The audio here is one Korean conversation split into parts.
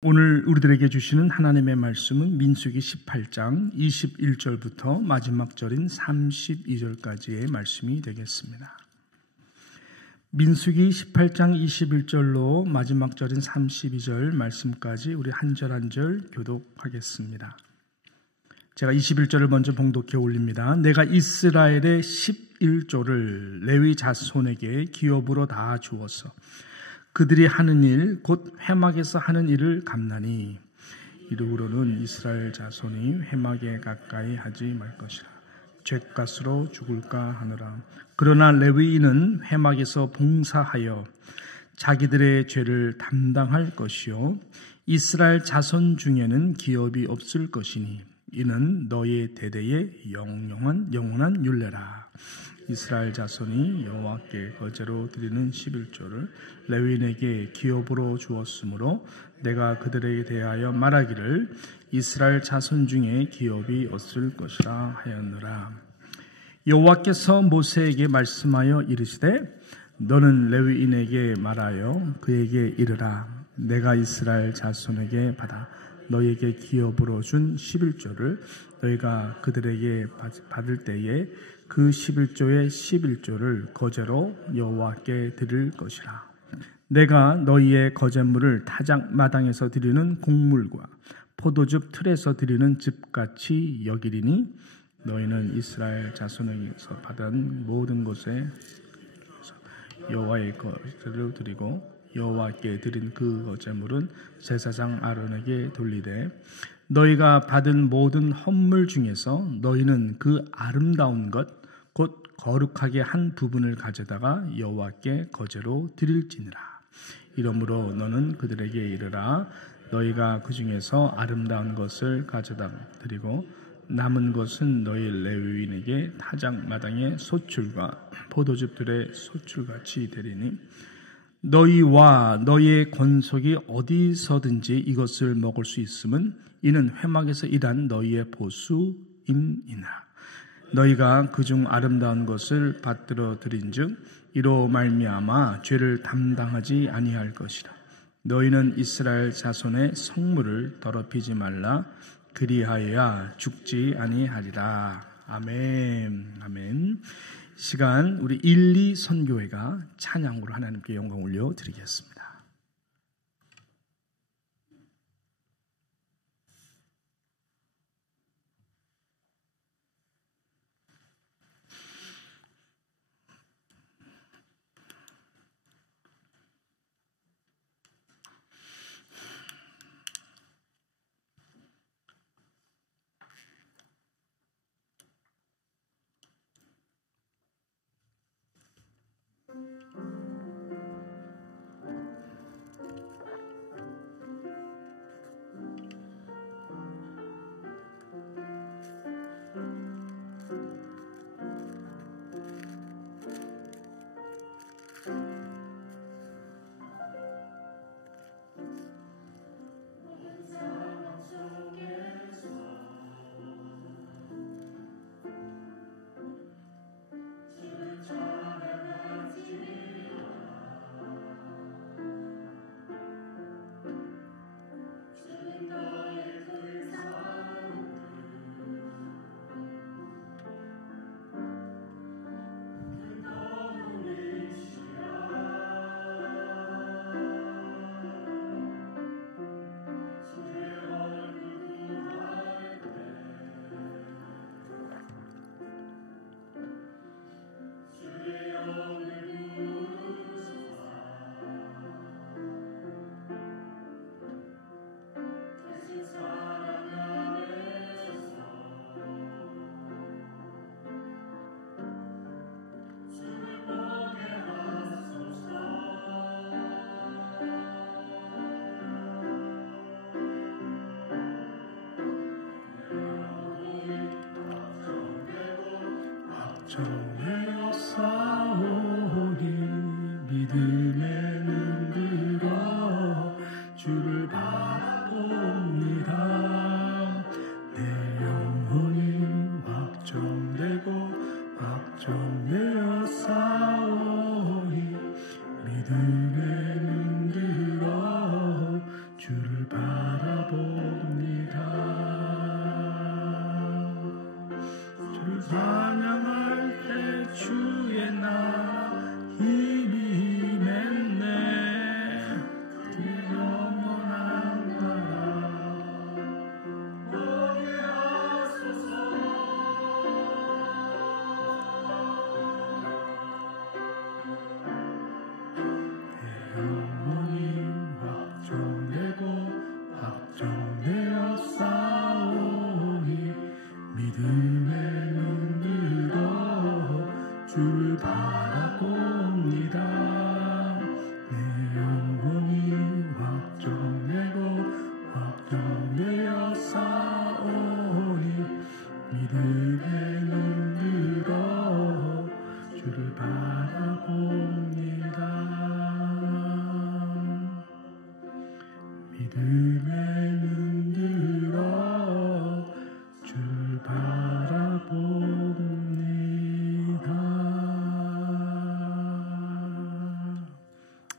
오늘 우리들에게 주시는 하나님의 말씀은 민수기 18장 21절부터 마지막 절인 32절까지의 말씀이 되겠습니다. 민수기 18장 21절로 마지막 절인 32절 말씀까지 우리 한 절 한 절 교독하겠습니다. 제가 21절을 먼저 봉독해 올립니다. 내가 이스라엘의 11조를 레위 자손에게 기업으로 다 주어서 그들이 하는 일, 곧 회막에서 하는 일을 갚나니 이르고로는 이스라엘 자손이 회막에 가까이 하지 말 것이라. 죗값으로 죽을까 하느라. 그러나 레위인은 회막에서 봉사하여 자기들의 죄를 담당할 것이요 이스라엘 자손 중에는 기업이 없을 것이니 이는 너의 대대의 영원한 율례라. 이스라엘 자손이 여호와께 거제로 드리는 11조를 레위인에게 기업으로 주었으므로 내가 그들에 대하여 말하기를 이스라엘 자손 중에 기업이 없을 것이라 하였노라. 여호와께서 모세에게 말씀하여 이르시되 너는 레위인에게 말하여 그에게 이르라. 내가 이스라엘 자손에게 받아 너에게 기업으로 준 11조를 너희가 그들에게 받을 때에 그 11조의 11조를 거제로 여호와께 드릴 것이라. 내가 너희의 거제물을 타작 마당에서 드리는 곡물과 포도즙 틀에서 드리는 즙같이 여기리니 너희는 이스라엘 자손에게서 받은 모든 것에 여호와의 거제를 드리고 여호와께 드린 그 거제물은 제사장 아론에게 돌리되 너희가 받은 모든 헌물 중에서 너희는 그 아름다운 것 곧 거룩하게 한 부분을 가져다가 여호와께 거제로 드릴지니라. 이러므로 너는 그들에게 이르라. 너희가 그 중에서 아름다운 것을 가져다 드리고 남은 것은 너희 레위인에게 타작 마당의 소출과 포도즙들의 소출같이 되리니 너희와 너희의 권속이 어디서든지 이것을 먹을 수 있음은 이는 회막에서 일한 너희의 보수임이나 너희가 그중 아름다운 것을 받들어 드린즉 이로 말미암아 죄를 담당하지 아니할 것이라. 너희는 이스라엘 자손의 성물을 더럽히지 말라. 그리하여야 죽지 아니하리라. 아멘. 아멘. 시간 우리 1, 2 선교회가 찬양으로 하나님께 영광 올려 드리겠습니다. 정에 싸우니 믿음에 눈들어 주를 바라봅니다. 내 영혼이 확정되어 싸우니 믿음에 눈들어 주를 바라봅니다. 바라봅니다. 주를 찬양할 때 주의 나라 힘이 맺네. 그 영원한 나라 오게 하소서. 내 영혼이 확정되어 싸우니 믿음의 눈 들어 주를 바라봅니다. 내 영혼이 확정되어 싸우니 믿음의 눈 들어 주를 바라봅니다. 믿음의 눈 들어 주 바라봅니다.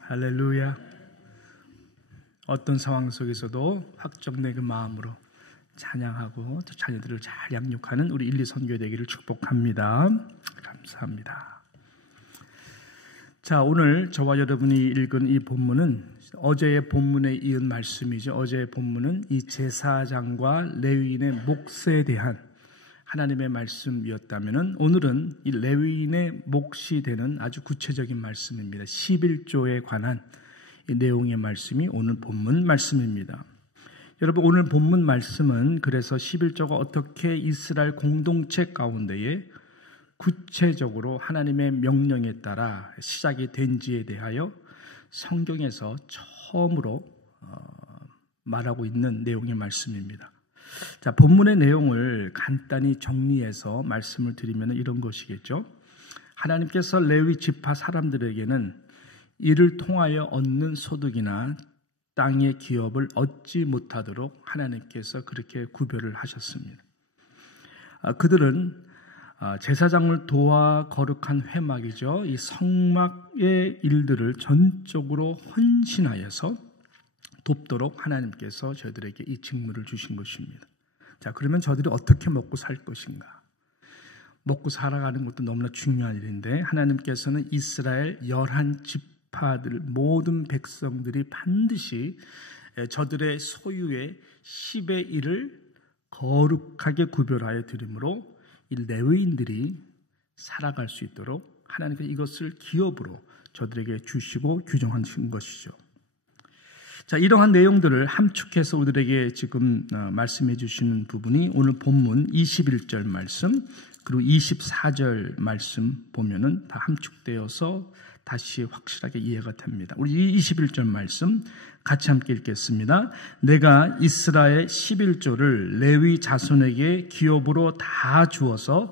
할렐루야. 어떤 상황 속에서도 확정된 그 마음으로 찬양하고 또 자녀들을 잘 양육하는 우리 1, 2 선교 되기를 축복합니다. 감사합니다. 자, 오늘 저와 여러분이 읽은 이 본문은 어제의 본문에 이은 말씀이죠. 어제의 본문은 이 제사장과 레위인의 몫에 대한 하나님의 말씀이었다면 오늘은 이 레위인의 몫이 되는 아주 구체적인 말씀입니다. 11조에 관한 이 내용의 말씀이 오늘 본문 말씀입니다. 여러분, 오늘 본문 말씀은 그래서 11조가 어떻게 이스라엘 공동체 가운데에 구체적으로 하나님의 명령에 따라 시작이 된지에 대하여 성경에서 처음으로 말하고 있는 내용의 말씀입니다. 자, 본문의 내용을 간단히 정리해서 말씀을 드리면 이런 것이겠죠. 하나님께서 레위 지파 사람들에게는 이를 통하여 얻는 소득이나 땅의 기업을 얻지 못하도록 하나님께서 그렇게 구별을 하셨습니다. 그들은 제사장을 도와 거룩한 회막이죠. 이 성막의 일들을 전적으로 헌신하여서 돕도록 하나님께서 저희들에게 이 직무를 주신 것입니다. 자, 그러면 저들이 어떻게 먹고 살 것인가? 먹고 살아가는 것도 너무나 중요한 일인데 하나님께서는 이스라엘 11지파들 모든 백성들이 반드시 저들의 소유의 10의 1을 거룩하게 구별하여 드림으로 이 레위인들이 살아갈 수 있도록 하나님께서 이것을 기업으로 저들에게 주시고 규정하신 것이죠. 자, 이러한 내용들을 함축해서 우리들에게 지금 말씀해 주시는 부분이 오늘 본문 21절 말씀 그리고 24절 말씀 보면은 다 함축되어서 다시 확실하게 이해가 됩니다. 우리 21절 말씀 같이 함께 읽겠습니다. 내가 이스라엘 11조를 레위 자손에게 기업으로 다 주어서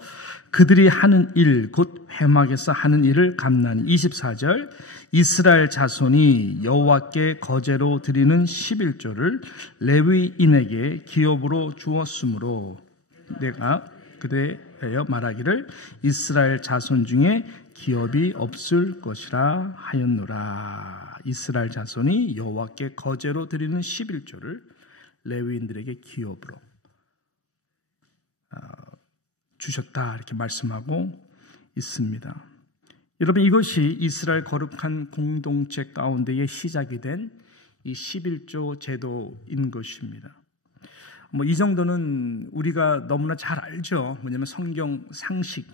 그들이 하는 일, 곧 회막에서 하는 일을 감나니. 24절 이스라엘 자손이 여호와께 거제로 드리는 11조를 레위인에게 기업으로 주었으므로 내가 그대에 말하기를 이스라엘 자손 중에 기업이 없을 것이라 하였노라. 이스라엘 자손이 여호와께 거제로 드리는 11조를 레위인들에게 기업으로 주셨다 이렇게 말씀하고 있습니다. 여러분, 이것이 이스라엘 거룩한 공동체 가운데에 시작이 된 이 11조 제도인 것입니다. 이 정도는 우리가 너무나 잘 알죠. 뭐냐면 성경 상식,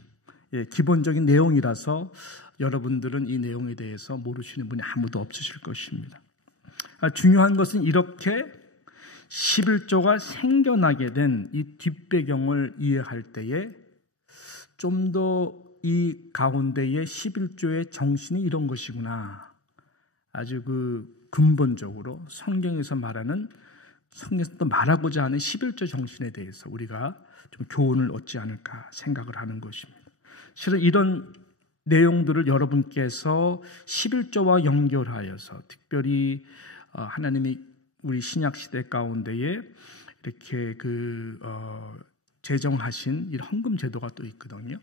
기본적인 내용이라서 여러분들은 이 내용에 대해서 모르시는 분이 아무도 없으실 것입니다. 중요한 것은 이렇게 11조가 생겨나게 된 이 뒷배경을 이해할 때에 좀 더 이 가운데의 11조의 정신이 이런 것이구나. 아주 근본적으로 성경에서 말하는, 성경에서 또 말하고자 하는 11조 정신에 대해서 우리가 좀 교훈을 얻지 않을까 생각을 하는 것입니다. 실은 이런 내용들을 여러분께서 11조와 연결하여서 특별히 하나님이 우리 신약 시대 가운데에 이렇게 제정하신 이 헌금 제도가 또 있거든요.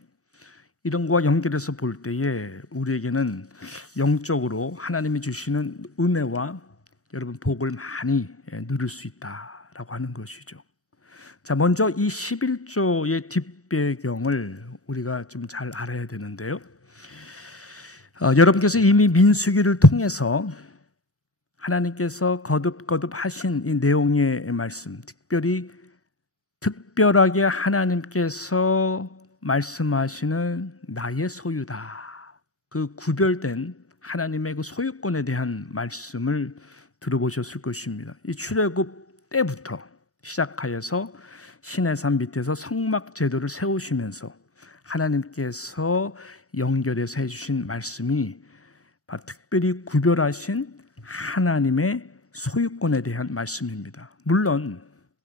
이런 거와 연결해서 볼 때에 우리에게는 영적으로 하나님이 주시는 은혜와 여러분 복을 많이 누릴 수 있다라는 된다라고 하는 것이죠. 자, 먼저 이 11조의 뒷배경을 우리가 좀 잘 알아야 되는데요. 여러분께서 이미 민수기를 통해서 하나님께서 거듭거듭 하신 이 내용의 말씀, 특별하게 하나님께서 말씀하시는 나의 소유다. 그 구별된 하나님의 그 소유권에 대한 말씀을 들어보셨을 것입니다. 이 출애굽 때부터 시작하여서 시내산 밑에서 성막 제도를 세우시면서 하나님께서 연결해서 해주신 말씀이 바로 특별히 구별하신 하나님의 소유권에 대한 말씀입니다. 물론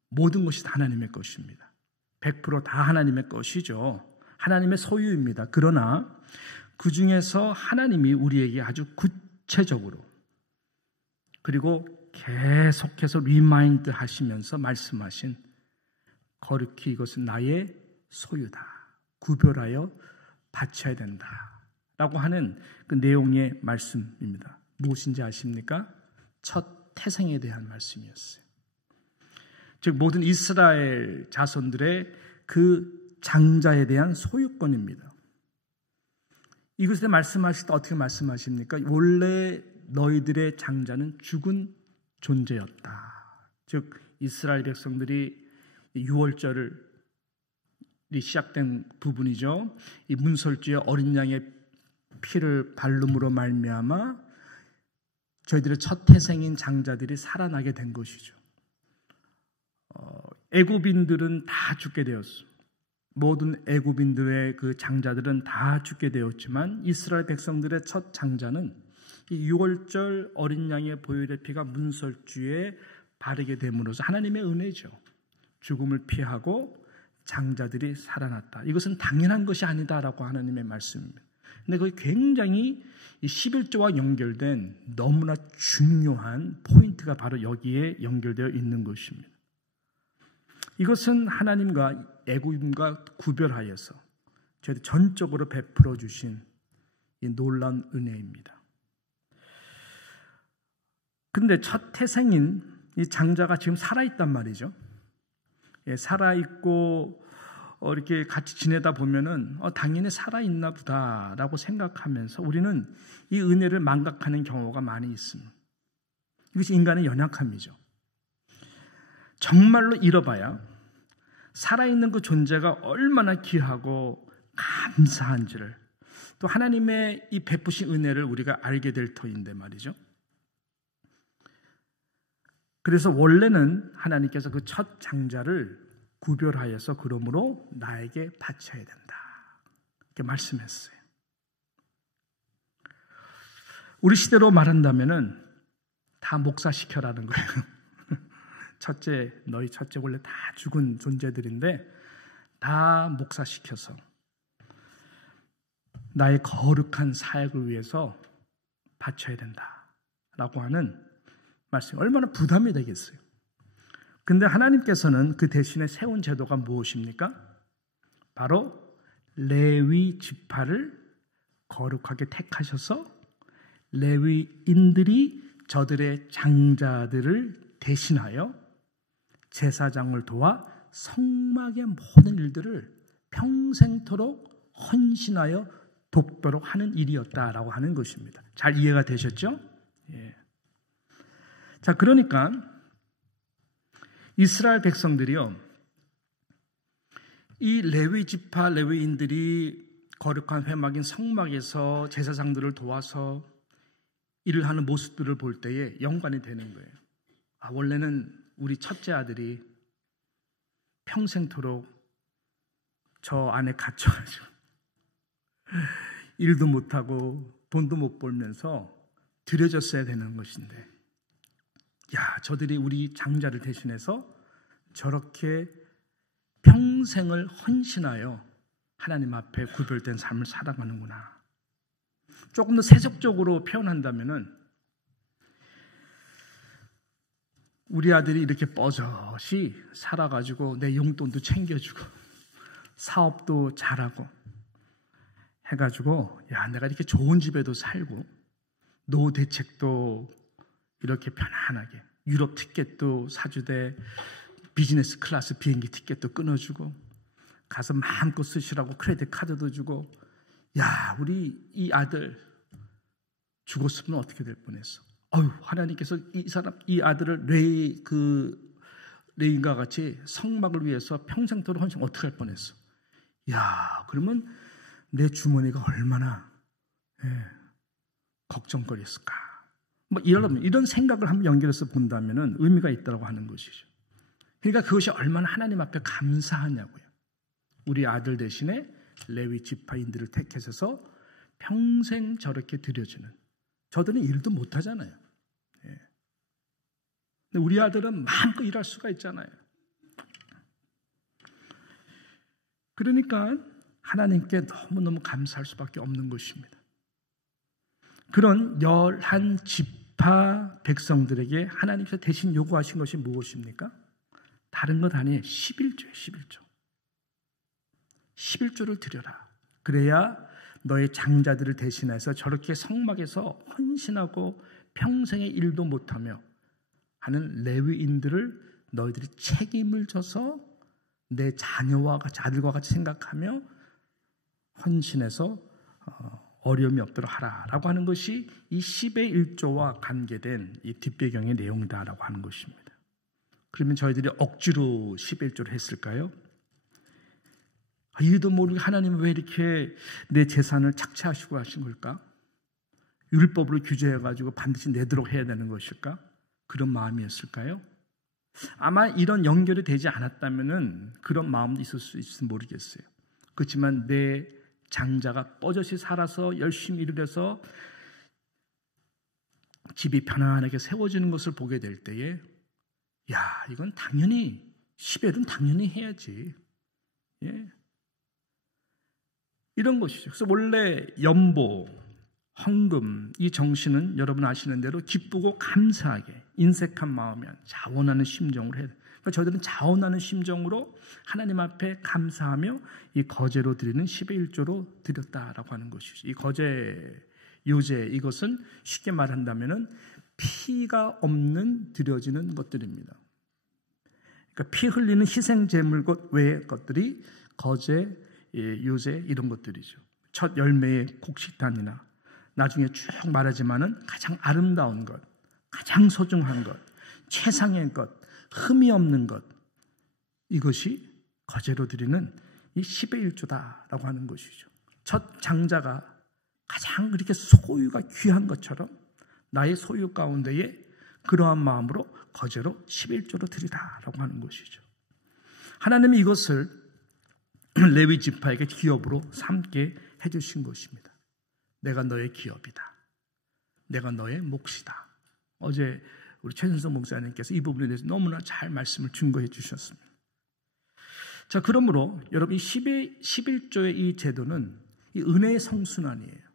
모든 것이 다 하나님의 것입니다. 100% 다 하나님의 것이죠. 하나님의 소유입니다. 그러나 그 중에서 하나님이 우리에게 아주 구체적으로 그리고 계속해서 리마인드 하시면서 말씀하신 거룩히 이것은 나의 소유다. 구별하여 바쳐야 된다. 라고 하는 그 내용의 말씀입니다. 무엇인지 아십니까? 첫 태생에 대한 말씀이었어요. 즉 모든 이스라엘 자손들의 그 장자에 대한 소유권입니다. 이것에 말씀하실 때 어떻게 말씀하십니까? 원래 너희들의 장자는 죽은 존재였다. 즉 이스라엘 백성들이 6월절이 시작된 부분이죠. 이 문설주의 어린 양의 피를 발름으로 말미암아 저희들의 첫 태생인 장자들이 살아나게 된 것이죠. 애굽인들은 다 죽게 되었어. 모든 애굽인들의 그 장자들은 다 죽게 되었지만 이스라엘 백성들의 첫 장자는 이 6월절 어린 양의 보혈의 피가 문설주에 바르게 됨으로써 하나님의 은혜죠. 죽음을 피하고 장자들이 살아났다. 이것은 당연한 것이 아니다라고 하나님의 말씀입니다. 근데 그게 굉장히 이 11조와 연결된 너무나 중요한 포인트가 바로 여기에 연결되어 있는 것입니다. 이것은 하나님과 애굽인과 구별하여서 저희들 전적으로 베풀어 주신 이 놀라운 은혜입니다. 그런데 첫 태생인 이 장자가 지금 살아있단 말이죠. 살아있고 이렇게 같이 지내다 보면은 당연히 살아있나 보다라고 생각하면서 우리는 이 은혜를 망각하는 경우가 많이 있습니다. 이것이 인간의 연약함이죠. 정말로 잃어봐야 살아있는 그 존재가 얼마나 귀하고 감사한지를 또 하나님의 이 베푸신 은혜를 우리가 알게 될 터인데 말이죠. 그래서 원래는 하나님께서 그 첫 장자를 구별하여서 그러므로 나에게 바쳐야 된다. 이렇게 말씀했어요. 우리 시대로 말한다면은 다 목사시켜라는 거예요. 첫째, 너희 첫째 원래 다 죽은 존재들인데 다 목사시켜서 나의 거룩한 사역을 위해서 바쳐야 된다라고 하는 말씀. 얼마나 부담이 되겠어요. 근데 하나님께서는 그 대신에 세운 제도가 무엇입니까? 바로 레위 지파를 거룩하게 택하셔서 레위인들이 저들의 장자들을 대신하여 제사장을 도와 성막의 모든 일들을 평생토록 헌신하여 돕도록 하는 일이었다라고 하는 것입니다. 잘 이해가 되셨죠? 예. 자, 그러니까 이스라엘 백성들이요, 이 레위 지파 레위인들이 거룩한 회막인 성막에서 제사장들을 도와서 일을 하는 모습들을 볼 때에 연관이 되는 거예요. 원래는 우리 첫째 아들이 평생토록 저 안에 갇혀가지고 일도 못하고 돈도 못 벌면서 들여졌어야 되는 것인데, 저들이 우리 장자를 대신해서 저렇게 평생을 헌신하여 하나님 앞에 구별된 삶을 살아가는구나. 조금 더 세속적으로 표현한다면은 우리 아들이 이렇게 뻐젓이 살아가지고 내 용돈도 챙겨주고 사업도 잘하고 해가지고 내가 이렇게 좋은 집에도 살고 노후 대책도 이렇게 편안하게 유럽 티켓도 사주되 비즈니스 클래스 비행기 티켓도 끊어주고 가서 마음껏 쓰시라고 크레딧 카드도 주고 야 우리 이 아들 죽었으면 어떻게 될 뻔했어. 하나님께서 이 아들을 레인과 같이 성막을 위해서 평생토록 헌신 어떻게 할 뻔했어. 야 그러면 내 주머니가 얼마나 걱정거리였을까. 여러분 이런 생각을 한번 연결해서 본다면 의미가 있다고 하는 것이죠. 그러니까 그것이 얼마나 하나님 앞에 감사하냐고요. 우리 아들 대신에 레위 지파인들을 택해서 평생 저렇게 드려주는. 저들은 일도 못하잖아요. 근데 우리 아들은 마음껏 일할 수가 있잖아요. 그러니까 하나님께 너무너무 감사할 수밖에 없는 것입니다. 그런 11지파 백성들에게 하나님께서 대신 요구하신 것이 무엇입니까? 다른 것 아니에요. 11조예요. 11조를 드려라. 그래야 너의 장자들을 대신해서 저렇게 성막에서 헌신하고 평생의 일도 못하며 하는 레위인들을 너희들이 책임을 져서 내 자녀와 같이 아들과 같이 생각하며 헌신해서 어려움이 없도록 하라라고 하는 것이 이 10의 1조와 관계된 이 뒷배경의 내용이다라고 하는 것입니다. 그러면 저희들이 억지로 10의 1조를 했을까요? 이유도 모르게 하나님은 왜 이렇게 내 재산을 착취하시고 하신 걸까? 율법으로 규제해가지고 반드시 내도록 해야 되는 것일까? 그런 마음이었을까요? 아마 이런 연결이 되지 않았다면 그런 마음도 있을 수 있을지 모르겠어요. 그렇지만 내 장자가 뻗어시 살아서 열심히 일을 해서 집이 편안하게 세워지는 것을 보게 될 때에 야 이건 당연히 10일은 당연히 해야지. 이런 것이죠. 그래서 원래 연보, 헌금 이 정신은 여러분 아시는 대로 기쁘고 감사하게 인색한 마음이 자원하는 심정으로 해야 돼요. 그러니까 저희들은 자원하는 심정으로 하나님 앞에 감사하며 이 거제로 드리는 10의 1조로 드렸다라고 하는 것이죠. 이 거제, 요제 이것은 쉽게 말한다면 피가 없는 드려지는 것들입니다. 그러니까 피 흘리는 희생 제물 것 외의 것들이 거제, 요새 이런 것들이죠. 첫 열매의 곡식단이나 나중에 쭉 말하지만은 가장 아름다운 것, 가장 소중한 것, 최상의 것, 흠이 없는 것 이것이 거제로 드리는 이 10의 1조다라고 하는 것이죠. 첫 장자가 가장 그렇게 소유가 귀한 것처럼 나의 소유 가운데에 그러한 마음으로 거제로 11조로 드리다라고 하는 것이죠. 하나님이 이것을 레위 지파에게 기업으로 삼게 해주신 것입니다. 내가 너의 기업이다. 내가 너의 몫이다. 어제 우리 최선성 목사님께서 이 부분에 대해서 너무나 잘 말씀을 증거해 주셨습니다. 자, 그러므로 여러분 이 11조의 이 제도는 이 은혜의 성순환이에요.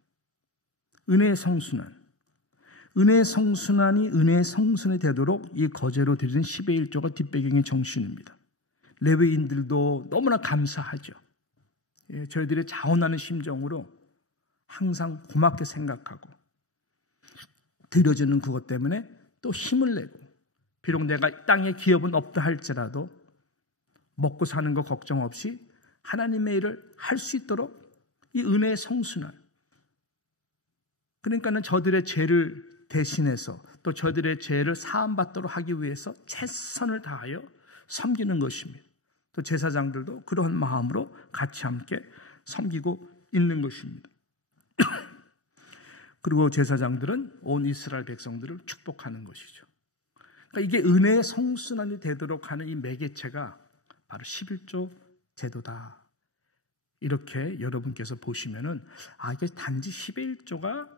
은혜의 성순환. 은혜의 성순환이 은혜의 성순이 되도록 이 거제로 드리는 10의 1조가 뒷배경의 정신입니다. 레위인들도 너무나 감사하죠. 저희들이 자원하는 심정으로 항상 고맙게 생각하고 드려지는 그것 때문에 또 힘을 내고 비록 내가 땅에 기업은 없다 할지라도 먹고 사는 거 걱정 없이 하나님의 일을 할 수 있도록 이 은혜의 성순환. 그러니까는 저들의 죄를 대신해서 또 저들의 죄를 사함받도록 하기 위해서 최선을 다하여 섬기는 것입니다. 또 제사장들도 그런 마음으로 같이 함께 섬기고 있는 것입니다. 그리고 제사장들은 온 이스라엘 백성들을 축복하는 것이죠. 그러니까 이게 은혜의 성순환이 되도록 하는 이 매개체가 바로 11조 제도다. 이렇게 여러분께서 보시면은 이게 단지 10의 1조가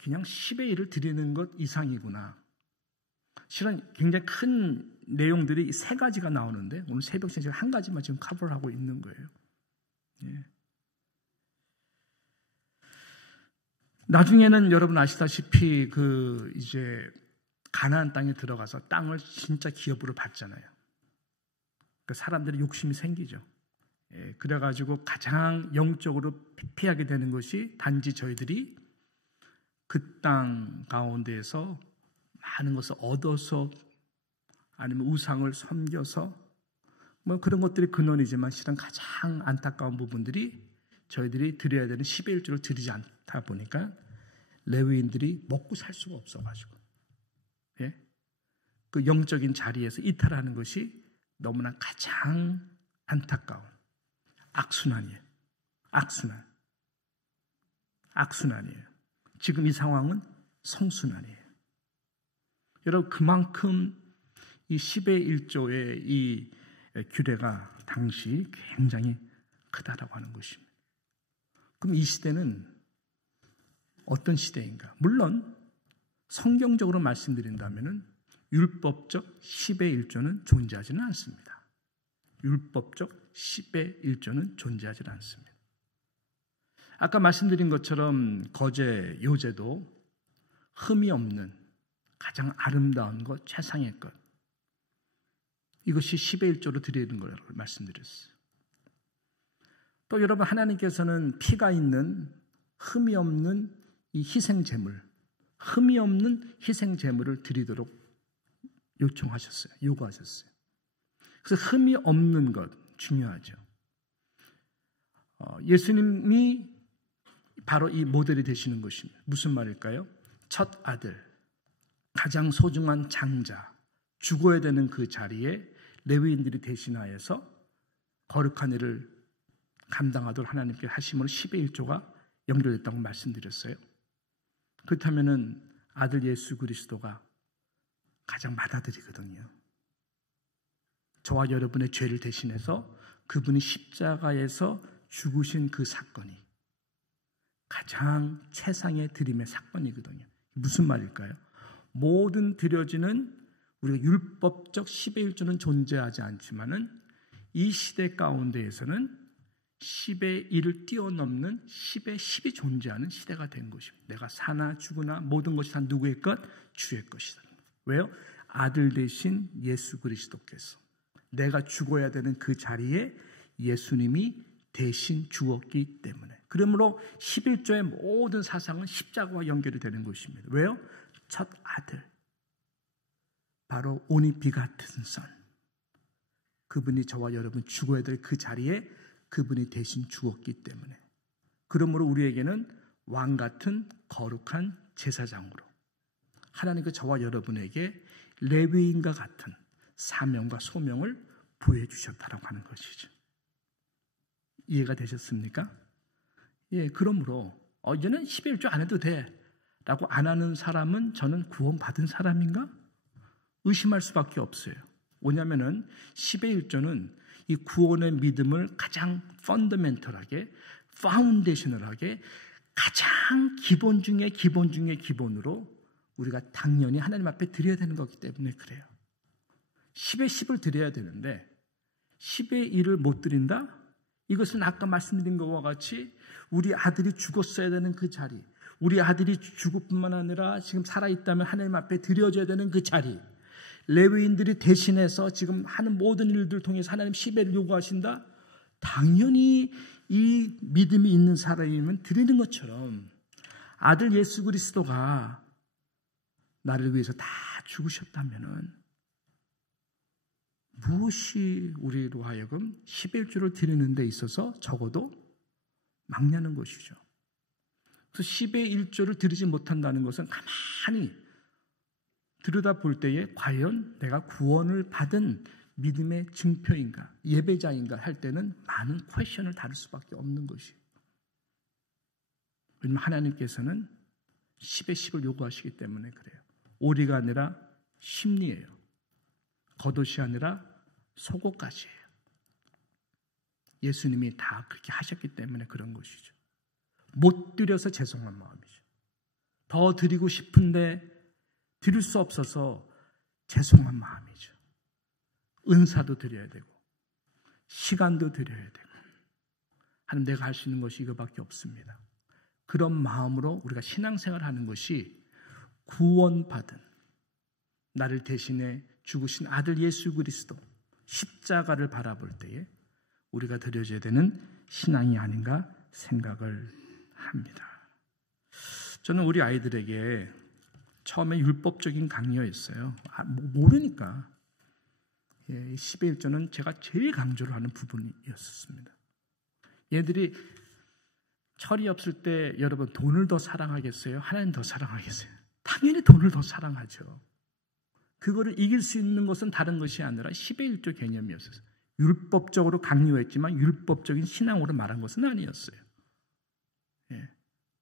그냥 10의 1을 드리는 것 이상이구나. 실은 굉장히 큰 내용들이 세 가지가 나오는데 오늘 새벽 시간에 한 가지만 지금 커버를 하고 있는 거예요. 나중에는 여러분 아시다시피 이제 가나안 땅에 들어가서 땅을 진짜 기업으로 받잖아요. 그러니까 사람들이 욕심이 생기죠. 그래가지고 가장 영적으로 피하게 되는 것이 단지 저희들이 그 땅 가운데에서 많은 것을 얻어서 아니면 우상을 섬겨서 뭐 그런 것들이 근원이지만 실은 가장 안타까운 부분들이 저희들이 드려야 되는 10의 1조를 드리지 않다 보니까 레위인들이 먹고 살 수가 없어가지고, 예? 그 영적인 자리에서 이탈하는 것이 너무나 가장 안타까운 악순환이에요. 악순환이에요. 지금 이 상황은 성순환이에요. 여러분, 그만큼 이 10의 1조의 이 규례가 당시 굉장히 크다라고 하는 것입니다. 그럼 이 시대는 어떤 시대인가? 물론 성경적으로 말씀드린다면 율법적 10의 1조는 존재하지는 않습니다. 율법적 10의 1조는 존재하지 않습니다. 아까 말씀드린 것처럼 거제, 요제도 흠이 없는 가장 아름다운 것, 최상의 것, 이것이 10의 1조로 드리는 거라고 말씀드렸어요. 또 여러분, 하나님께서는 피가 있는 흠이 없는 이 희생제물, 흠이 없는 희생제물을 드리도록 요청하셨어요. 요구하셨어요. 그래서 흠이 없는 것 중요하죠. 예수님이 바로 이 모델이 되시는 것입니다. 무슨 말일까요? 첫 아들, 가장 소중한 장자, 죽어야 되는 그 자리에 레위인들이 대신하여서 거룩한 일을 감당하도록 하나님께 하심으로 10의 1조가 연결됐다고 말씀드렸어요. 그렇다면 아들 예수 그리스도가 가장 맏아들이거든요. 저와 여러분의 죄를 대신해서 그분이 십자가에서 죽으신 그 사건이 가장 최상의 드림의 사건이거든요. 무슨 말일까요? 모든 드려지는 우리가 율법적 10의 1조는 존재하지 않지만은 이 시대 가운데에서는 10의 1을 뛰어넘는 10의 10이 존재하는 시대가 된 것입니다. 내가 사나 죽으나 모든 것이 다 누구의 것? 주의 것이다. 왜요? 아들 대신 예수 그리스도께서 내가 죽어야 되는 그 자리에 예수님이 대신 죽었기 때문에, 그러므로 11조의 모든 사상은 십자가와 연결이 되는 것입니다. 왜요? 첫 아들, 바로 오니 비같은 선, 그분이 저와 여러분 죽어야 될 그 자리에 그분이 대신 죽었기 때문에, 그러므로 우리에게는 왕같은 거룩한 제사장으로 하나님께서 저와 여러분에게 레위인과 같은 사명과 소명을 부여주셨다라고 하는 것이죠. 이해가 되셨습니까? 예, 그러므로 이제는 10의 1조 안 해도 돼 라고 안 하는 사람은 저는 구원받은 사람인가? 의심할 수밖에 없어요. 왜냐하면 10의 1조는 이 구원의 믿음을 가장 펀더멘털하게, 파운데이셔널하게, 가장 기본 중에 기본 중에 기본으로 우리가 당연히 하나님 앞에 드려야 되는 거기 때문에 그래요. 10의 10을 드려야 되는데 10의 1을 못 드린다? 이것은 아까 말씀드린 것과 같이 우리 아들이 죽었어야 되는 그 자리, 우리 아들이 죽을 뿐만 아니라 지금 살아있다면 하나님 앞에 드려져야 되는 그 자리, 레위인들이 대신해서 지금 하는 모든 일들 통해서 하나님 10의 1을 요구하신다? 당연히 이 믿음이 있는 사람이면 드리는 것처럼 아들 예수 그리스도가 나를 위해서 다 죽으셨다면은 무엇이 우리로 하여금 10의 1조를 드리는 데 있어서 적어도 막냐는 것이죠. 그래서 10의 1조를 드리지 못한다는 것은 가만히 들여다볼 때에 과연 내가 구원을 받은 믿음의 증표인가, 예배자인가 할 때는 많은 퀘션을 다룰 수밖에 없는 것이에요. 왜냐하면 하나님께서는 10의 10을 요구하시기 때문에 그래요. 오리가 아니라 심리예요. 겉옷이 아니라 속옷까지예요. 예수님이 다 그렇게 하셨기 때문에 그런 것이죠. 못 드려서 죄송한 마음이죠. 더 드리고 싶은데 드릴 수 없어서 죄송한 마음이죠. 은사도 드려야 되고 시간도 드려야 되고 하나님, 내가 할 수 있는 것이 이거밖에 없습니다. 그런 마음으로 우리가 신앙생활을 하는 것이 구원받은 나를 대신해 죽으신 아들 예수 그리스도 십자가를 바라볼 때에 우리가 드려져야 되는 신앙이 아닌가 생각을 합니다. 저는 우리 아이들에게 처음에 율법적인 강요였어요. 모르니까. 예, 10의 1조는 제가 제일 강조를 하는 부분이었습니다. 얘들이 철이 없을 때 여러분 돈을 더 사랑하겠어요? 하나님 더 사랑하겠어요? 당연히 돈을 더 사랑하죠. 그거를 이길 수 있는 것은 다른 것이 아니라 10의 1조 개념이었어요. 율법적으로 강요했지만 율법적인 신앙으로 말한 것은 아니었어요. 예.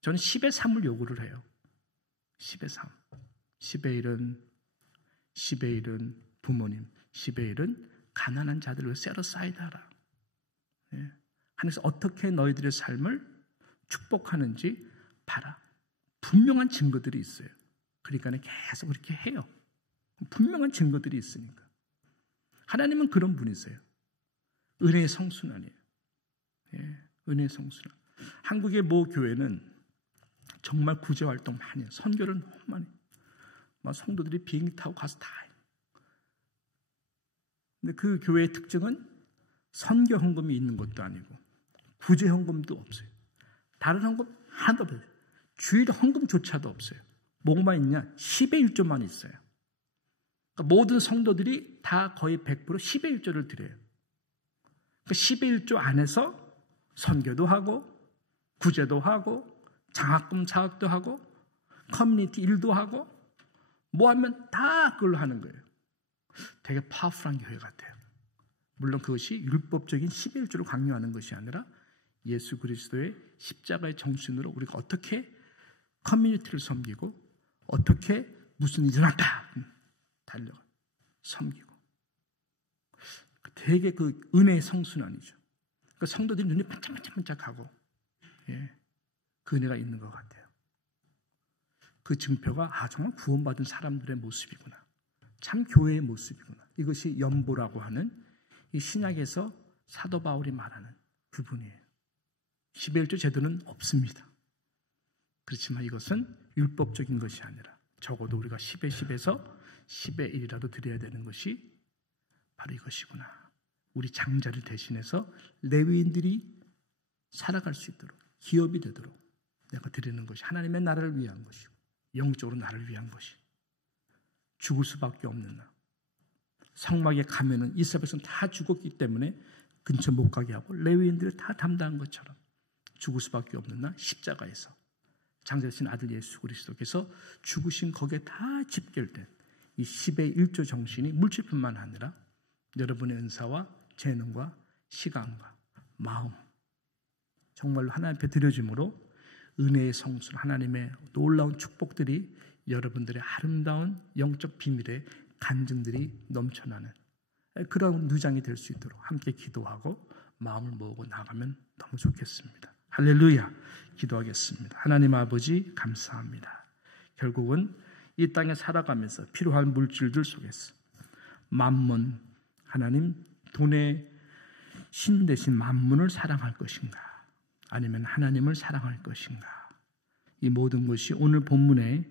저는 10의 3을 요구를 해요. 10의 3. 10의 1은 부모님, 10의 1은 가난한 자들을 셋어사이드 하라. 예. 하나님께서 어떻게 너희들의 삶을 축복하는지 봐라. 분명한 증거들이 있어요. 그러니까 계속 그렇게 해요. 분명한 증거들이 있으니까. 하나님은 그런 분이세요. 은혜의 성순환이에요. 예, 은혜의 성순환. 한국의 모 교회는 정말 구제활동 많이 해요. 선교를 너무 많이 해요. 막 성도들이 비행기 타고 가서 다 해요. 근데 그 교회의 특징은 선교 헌금이 있는 것도 아니고 구제 헌금도 없어요. 다른 헌금 하나도 없어요. 주일 헌금조차도 없어요. 뭐만 있냐? 10의 1조만 있어요. 그러니까 모든 성도들이 다 거의 100% 10의 1조를 드려요. 그러니까 10의 1조 안에서 선교도 하고 구제도 하고 장학금 사업도 하고 커뮤니티 일도 하고 뭐 하면 다 그걸로 하는 거예요. 되게 파워풀한 교회 같아요. 물론 그것이 율법적인 10의 1조를 강요하는 것이 아니라 예수 그리스도의 십자가의 정신으로 우리가 어떻게 커뮤니티를 섬기고 어떻게 무슨 일이 일어났다 달려가 섬기고 되게 그 은혜의 성순환이죠. 그러니까 성도들이 눈이 반짝반짝하고 예, 그 은혜가 있는 것 같아요. 그 증표가 정말 구원받은 사람들의 모습이구나. 참 교회의 모습이구나. 이것이 연보라고 하는 이 신약에서 사도 바울이 말하는 부분이에요. 10의 1조 제도는 없습니다. 그렇지만 이것은 율법적인 것이 아니라 적어도 우리가 10의 10에서 10의 1이라도 드려야 되는 것이 바로 이것이구나. 우리 장자를 대신해서 레위인들이 살아갈 수 있도록 기업이 되도록 내가 드리는 것이 하나님의 나라를 위한 것이고 영적으로 나를 위한 것이 죽을 수밖에 없는 나. 성막에 가면은 이스라엘은 다 죽었기 때문에 근처 못 가게 하고 레위인들을 다 담당한 것처럼 죽을 수밖에 없는 나 십자가에서 장자되신 아들 예수 그리스도께서 죽으신 거기에 다 집결된 이 10의 1조 정신이 물질뿐만 아니라 여러분의 은사와 재능과 시간과 마음 정말로 하나님 앞에 드려짐으로 은혜의 성수 하나님의 놀라운 축복들이 여러분들의 아름다운 영적 비밀의 간증들이 넘쳐나는 그런 누장이 될 수 있도록 함께 기도하고 마음을 모으고 나가면 너무 좋겠습니다. 할렐루야. 기도하겠습니다. 하나님 아버지 감사합니다. 결국은 이 땅에 살아가면서 필요한 물질들 속에서 만문 하나님 돈의 신 대신 만문을 사랑할 것인가 아니면 하나님을 사랑할 것인가 이 모든 것이 오늘 본문에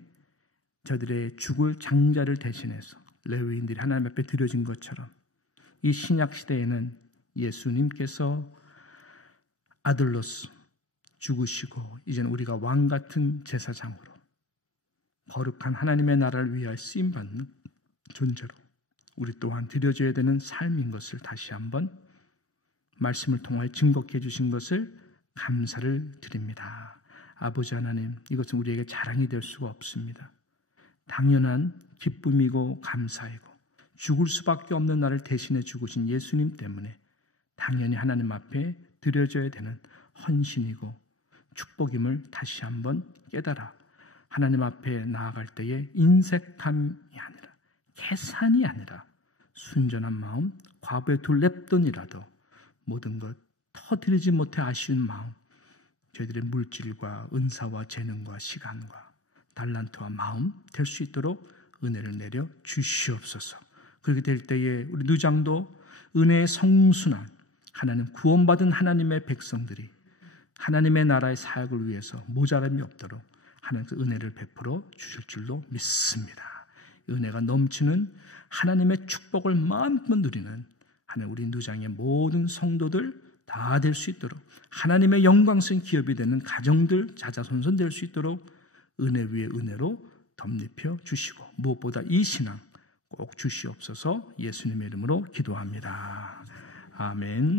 저들의 죽을 장자를 대신해서 레위인들이 하나님 앞에 드려진 것처럼 이 신약 시대에는 예수님께서 아들로서 죽으시고 이제는 우리가 왕 같은 제사장으로 거룩한 하나님의 나라를 위하여 쓰임받는 존재로 우리 또한 드려져야 되는 삶인 것을 다시 한번 말씀을 통하여 증거해 주신 것을 감사를 드립니다. 아버지 하나님, 이것은 우리에게 자랑이 될 수가 없습니다. 당연한 기쁨이고 감사이고 죽을 수밖에 없는 나를 대신해 죽으신 예수님 때문에 당연히 하나님 앞에 드려져야 되는 헌신이고 축복임을 다시 한번 깨달아 하나님 앞에 나아갈 때에 인색함이 아니라 계산이 아니라 순전한 마음 과부에 둘 랩돈이라도 모든 것 터뜨리지 못해 아쉬운 마음 저희들의 물질과 은사와 재능과 시간과 달란트와 마음 될 수 있도록 은혜를 내려 주시옵소서. 그렇게 될 때에 우리 누장도 은혜의 성순환 하나님 구원받은 하나님의 백성들이 하나님의 나라의 사역을 위해서 모자람이 없도록 하나님께서 은혜를 베풀어 주실 줄로 믿습니다. 은혜가 넘치는 하나님의 축복을 마음껏 누리는 하나님 우리 누장의 모든 성도들 다 될 수 있도록 하나님의 영광스러운 기업이 되는 가정들 자자손손 될 수 있도록 은혜 위에 은혜로 덧입혀 주시고 무엇보다 이 신앙 꼭 주시옵소서. 예수님의 이름으로 기도합니다. 아멘.